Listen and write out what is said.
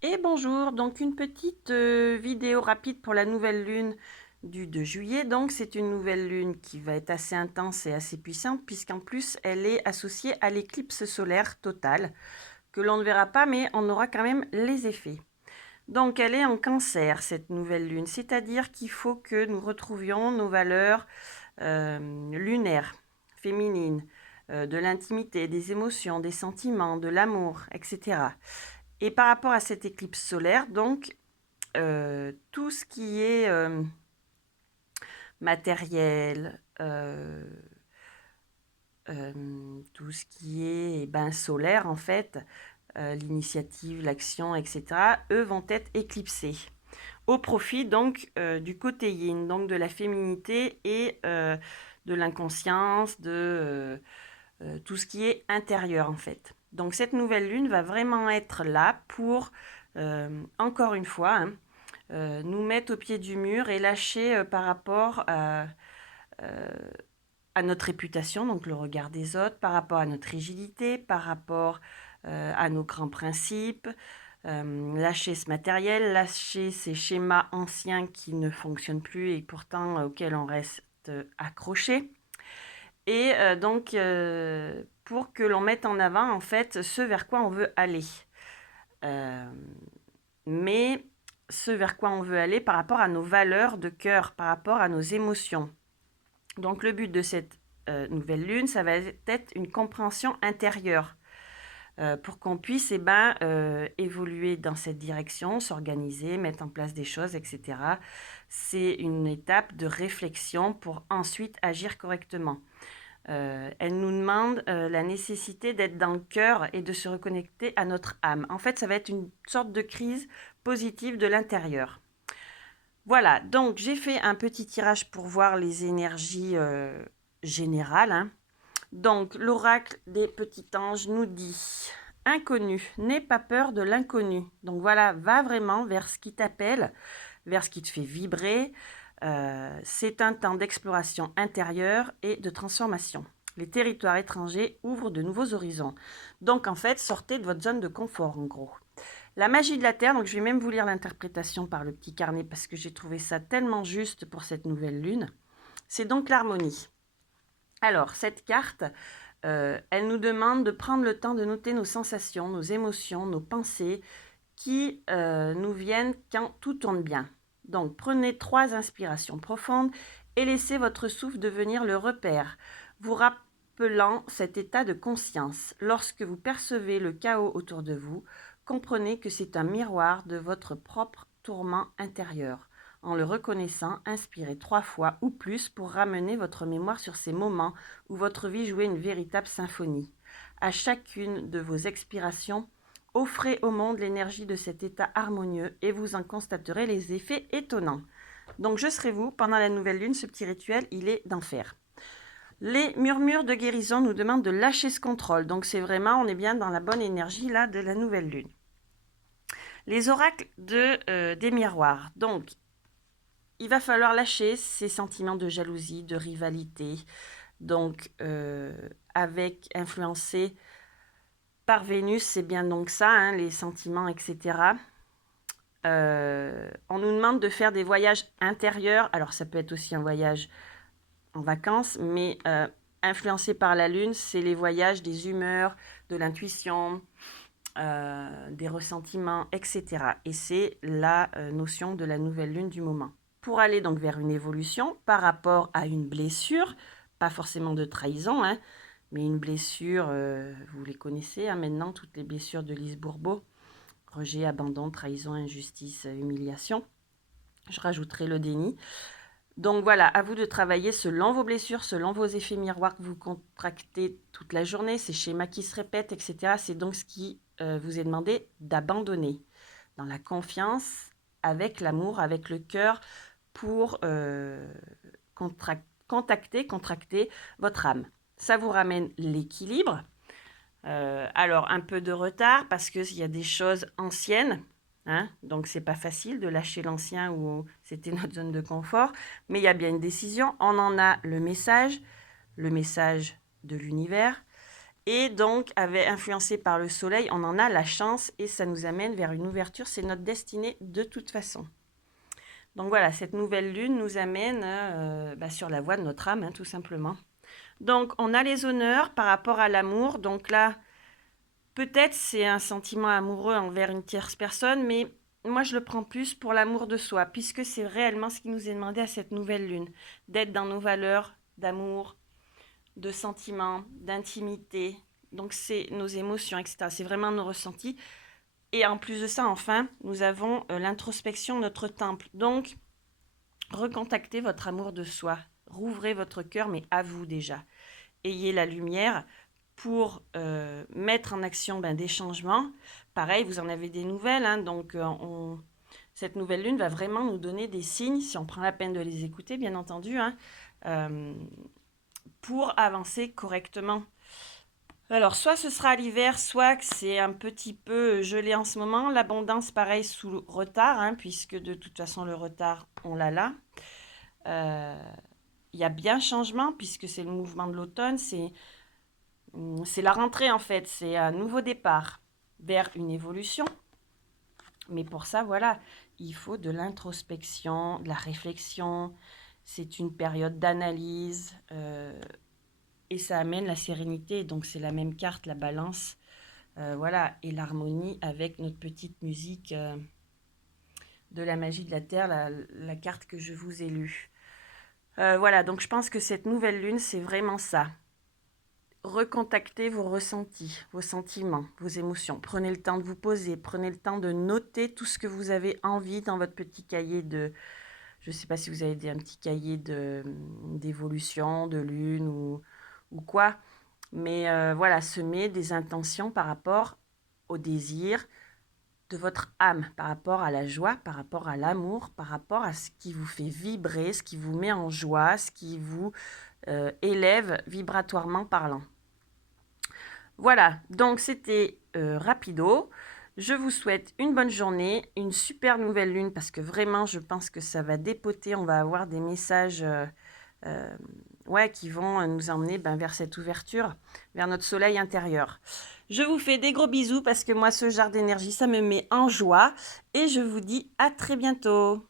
Et bonjour, donc une petite vidéo rapide pour la nouvelle lune du 2 juillet. Donc c'est une nouvelle lune qui va être assez intense et assez puissante puisqu'en plus elle est associée à l'éclipse solaire totale que l'on ne verra pas mais on aura quand même les effets. Donc elle est en cancer cette nouvelle lune, c'est-à-dire qu'il faut que nous retrouvions nos valeurs lunaires, féminines, de l'intimité, des émotions, des sentiments, de l'amour, etc. Et par rapport à cette éclipse solaire, donc, tout ce qui est matériel, tout ce qui est solaire, en fait, l'initiative, l'action, etc., eux vont être éclipsés. Au profit donc du côté yin, donc de la féminité et de l'inconscience, de tout ce qui est intérieur en fait. Donc cette nouvelle lune va vraiment être là pour, encore une fois, hein, nous mettre au pied du mur et lâcher par rapport euh, à notre réputation, donc le regard des autres, par rapport à notre rigidité, par rapport à nos grands principes, lâcher ce matériel, lâcher ces schémas anciens qui ne fonctionnent plus et pourtant auxquels on reste accroché. Et donc, pour que l'on mette en avant en fait ce vers quoi on veut aller. Euh, mais ce vers quoi on veut aller par rapport à nos valeurs de cœur, par rapport à nos émotions. Donc le but de cette nouvelle lune, ça va être une compréhension intérieure pour qu'on puisse évoluer dans cette direction, s'organiser, mettre en place des choses, etc. C'est une étape de réflexion pour ensuite agir correctement. Elle nous demande la nécessité d'être dans le cœur et de se reconnecter à notre âme. En fait, ça va être une sorte de crise positive de l'intérieur. Voilà, donc j'ai fait un petit tirage pour voir les énergies générales, hein. Donc, l'oracle des petits anges nous dit: Inconnu, n'aie pas peur de l'inconnu. Donc voilà, va vraiment vers ce qui t'appelle, vers ce qui te fait vibrer. C'est un temps d'exploration intérieure et de transformation. Les territoires étrangers ouvrent de nouveaux horizons. Donc en fait, sortez de votre zone de confort en gros. La magie de la Terre, donc je vais même vous lire l'interprétation par le petit carnet parce que j'ai trouvé ça tellement juste pour cette nouvelle lune. C'est donc l'harmonie. Alors, cette carte, elle nous demande de prendre le temps de noter nos sensations, nos émotions, nos pensées qui nous viennent quand tout tourne bien. Donc, prenez 3 inspirations profondes et laissez votre souffle devenir le repère, vous rappelant cet état de conscience. Lorsque vous percevez le chaos autour de vous, comprenez que c'est un miroir de votre propre tourment intérieur. En le reconnaissant, inspirez 3 fois ou plus pour ramener votre mémoire sur ces moments où votre vie jouait une véritable symphonie. À chacune de vos expirations, offrez au monde l'énergie de cet état harmonieux et vous en constaterez les effets étonnants. Donc je serai vous, pendant la nouvelle lune, ce petit rituel, il est d'enfer. Les murmures de guérison nous demandent de lâcher ce contrôle. Donc c'est vraiment, on est bien dans la bonne énergie là de la nouvelle lune. Les oracles des miroirs. Donc il va falloir lâcher ces sentiments de jalousie, de rivalité. Donc avec influencé par Vénus, c'est bien donc ça, hein, les sentiments, etc. On nous demande de faire des voyages intérieurs. Alors ça peut être aussi un voyage en vacances, mais influencé par la Lune, c'est les voyages des humeurs, de l'intuition, des ressentiments, etc. Et c'est la notion de la nouvelle Lune du moment. Pour aller donc vers une évolution par rapport à une blessure, pas forcément de trahison, hein, mais une blessure, vous les connaissez hein, maintenant, toutes les blessures de Lise Bourbeau, rejet, abandon, trahison, injustice, humiliation. Je rajouterai le déni. Donc voilà, à vous de travailler selon vos blessures, selon vos effets miroirs que vous contractez toute la journée, ces schémas qui se répètent, etc. C'est donc ce qui vous est demandé d'abandonner dans la confiance, avec l'amour, avec le cœur, pour contracter votre âme. Ça vous ramène l'équilibre. Alors un peu de retard parce qu'il y a des choses anciennes. Hein, donc c'est pas facile de lâcher l'ancien où c'était notre zone de confort, mais il y a bien une décision. On en a le message de l'univers, Et donc, influencé par le soleil, on en a la chance et ça nous amène vers une ouverture. C'est notre destinée de toute façon. Donc voilà, cette nouvelle lune nous amène sur la voie de notre âme, tout simplement. Donc, on a les honneurs par rapport à l'amour. Donc là, peut-être c'est un sentiment amoureux envers une tierce personne, mais moi je le prends plus pour l'amour de soi, puisque c'est réellement ce qui nous est demandé à cette nouvelle lune, d'être dans nos valeurs d'amour, de sentiments, d'intimité. Donc c'est nos émotions, etc. C'est vraiment nos ressentis. Et en plus de ça, enfin, nous avons l'introspection de notre temple. Donc, recontactez votre amour de soi. Rouvrez votre cœur, mais à vous déjà. Ayez la lumière pour mettre en action des changements. Pareil, vous en avez des nouvelles. Donc, cette nouvelle lune va vraiment nous donner des signes, si on prend la peine de les écouter, bien entendu, pour avancer correctement. Alors, soit ce sera à l'hiver, soit que c'est un petit peu gelé en ce moment. L'abondance, pareil, sous retard, puisque de toute façon, le retard, on l'a là. Il y a bien changement, puisque c'est le mouvement de l'automne, c'est la rentrée, en fait. C'est un nouveau départ vers une évolution. Mais pour ça, voilà, il faut de l'introspection, de la réflexion. C'est une période d'analyse. Et ça amène la sérénité, donc c'est la même carte, la balance, voilà, et l'harmonie avec notre petite musique de la magie de la Terre, la carte que je vous ai lue. Voilà, donc je pense que cette nouvelle lune, c'est vraiment ça. Recontactez vos ressentis, vos sentiments, vos émotions. Prenez le temps de vous poser, prenez le temps de noter tout ce que vous avez envie dans votre petit cahier de... Je ne sais pas si vous avez un petit cahier d'évolution, de lune ou quoi. Mais voilà, semer des intentions par rapport au désir de votre âme, par rapport à la joie, par rapport à l'amour, par rapport à ce qui vous fait vibrer, ce qui vous met en joie, ce qui vous élève vibratoirement parlant. Voilà, donc c'était rapido. Je vous souhaite une bonne journée, une super nouvelle lune, parce que vraiment, je pense que ça va dépoter. On va avoir des messages qui vont nous emmener vers cette ouverture, vers notre soleil intérieur. Je vous fais des gros bisous parce que moi, ce genre d'énergie, ça me met en joie. Et je vous dis à très bientôt.